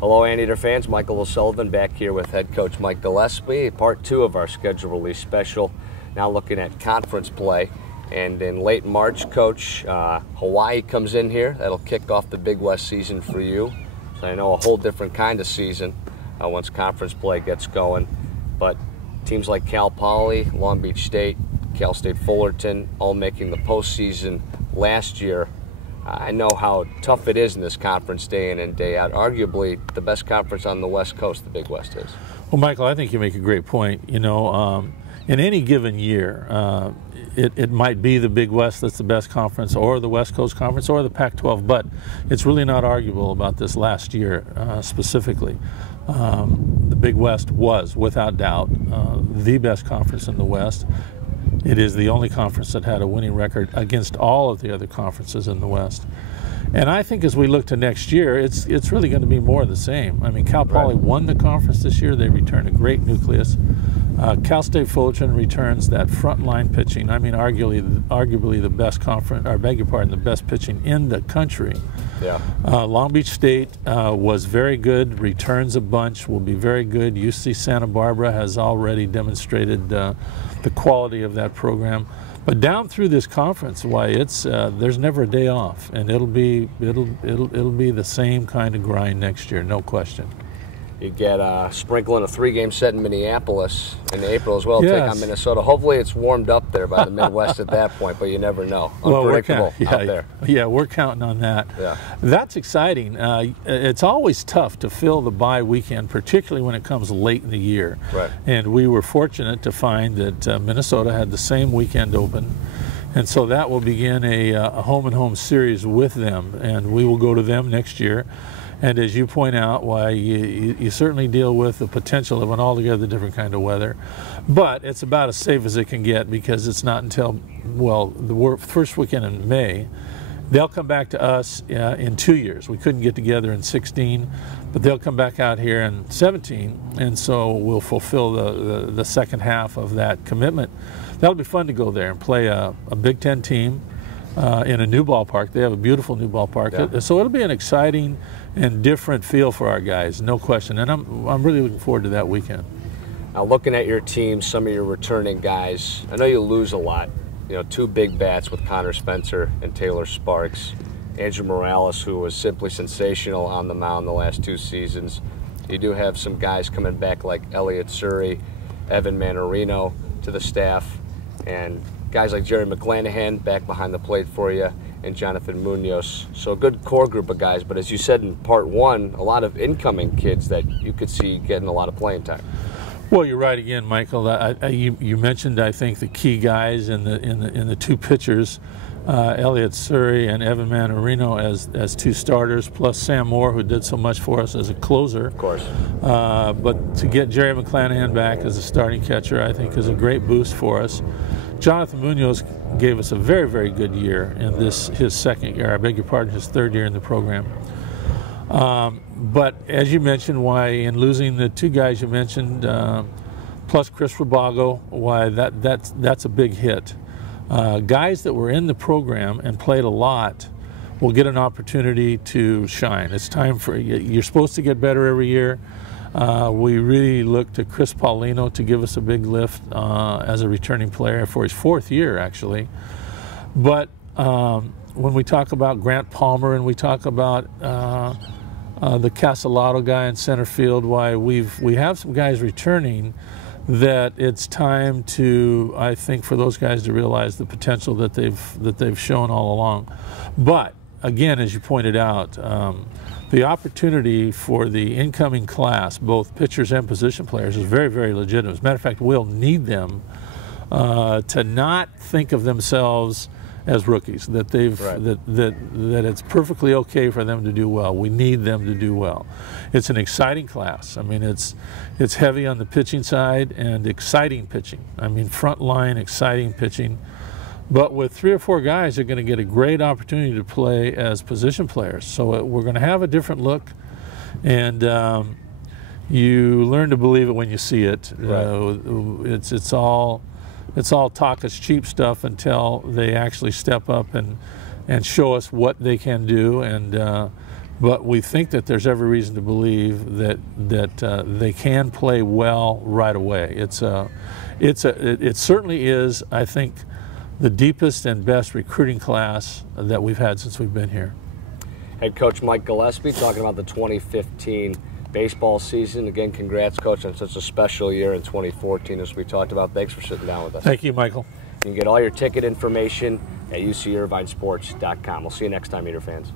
Hello, Anteater fans. Michael O'Sullivan back here with head coach Mike Gillespie. Part 2 of our schedule release special. Now looking at conference play. And in late March, Coach, Hawaii comes in here. That'll kick off the Big West season for you. So I know a whole different kind of season once conference play gets going. But teams like Cal Poly, Long Beach State, Cal State Fullerton, all making the postseason last year. I know how tough it is in this conference day in and day out. Arguably the best conference on the West Coast, the Big West is. Well, Michael, I think you make a great point. You know, in any given year, it might be the Big West that's the best conference, or the West Coast Conference, or the Pac-12, but it's really not arguable about this last year specifically. The Big West was, without doubt, the best conference in the West. It is the only conference that had a winning record against all of the other conferences in the West. And I think as we look to next year, it's really going to be more of the same. I mean, Cal Poly won the conference this year. They returned a great nucleus. Cal State Fullerton returns that frontline pitching. I mean, arguably the best conference, or beg your pardon, the best pitching in the country. Yeah. Long Beach State was very good, returns a bunch, will be very good. UC Santa Barbara has already demonstrated the quality of that program. But down through this conference, why it's there's never a day off, and it'll be the same kind of grind next year, no question. You get sprinkling a 3-game set in Minneapolis in April as well. Yes. Take on Minnesota. Hopefully it's warmed up there by the Midwest at that point, but you never know. Unpredictable out there. Yeah, we're counting on that. Yeah. That's exciting. It's always tough to fill the bye weekend, particularly when it comes late in the year. Right. And we were fortunate to find that Minnesota had the same weekend open. And so that will begin a home-and-home series with them, and we will go to them next year. And as you point out, why you certainly deal with the potential of an altogether different kind of weather. But it's about as safe as it can get, because it's not until, well, the first weekend in May. They'll come back to us in 2 years. We couldn't get together in 16, but they'll come back out here in 17, and so we'll fulfill the second half of that commitment. That'll be fun to go there and play a Big Ten team in a new ballpark. They have a beautiful new ballpark. Yeah. So it'll be an exciting and different feel for our guys, no question. And I'm really looking forward to that weekend. Now, looking at your team, some of your returning guys, I know you lose a lot. You know, 2 big bats with Connor Spencer and Taylor Sparks. Andrew Morales, who was simply sensational on the mound the last 2 seasons. You do have some guys coming back like Elliott Surrey, Evan Manarino to the staff, and guys like Jerry McClanahan back behind the plate for you, and Jonathan Munoz. So a good core group of guys, but as you said in part 1, a lot of incoming kids that you could see getting a lot of playing time. Well, you're right again, Michael. You mentioned, I think, the key guys in the 2 pitchers, Elliott Surrey and Evan Manarino as 2 starters, plus Sam Moore, who did so much for us as a closer. Of course. But to get Jerry McClanahan back as a starting catcher, I think, is a great boost for us. Jonathan Munoz gave us a very, very good year in his second year. I beg your pardon, his 3rd year in the program. But as you mentioned, why in losing the 2 guys you mentioned, plus Chris Rabago, why that's a big hit. Guys that were in the program and played a lot will get an opportunity to shine. It's time for, you're supposed to get better every year. We really look to Chris Paulino to give us a big lift as a returning player for his 4th year, actually. But when we talk about Grant Palmer and we talk about the Castellato guy in center field, why we have some guys returning that it's time to, I think, for those guys to realize the potential that they've shown all along. But again, as you pointed out, the opportunity for the incoming class, both pitchers and position players, is very, very legitimate. As a matter of fact, we'll need them to not think of themselves as rookies, that that it's perfectly okay for them to do well. We need them to do well. It's an exciting class. I mean, it's heavy on the pitching side and exciting pitching. I mean, front line, exciting pitching. But with 3 or 4 guys, they're going to get a great opportunity to play as position players. So we're going to have a different look, and you learn to believe it when you see it. Right. It's all talk, it's cheap stuff until they actually step up and show us what they can do. And but we think that there's every reason to believe that they can play well right away. It certainly is, I think, the deepest and best recruiting class that we've had since we've been here. Head coach Mike Gillespie talking about the 2015 baseball season. Again, congrats, Coach, on such a special year in 2014 as we talked about. Thanks for sitting down with us. Thank you, Michael. You can get all your ticket information at ucirvinesports.com. We'll see you next time, Eater fans.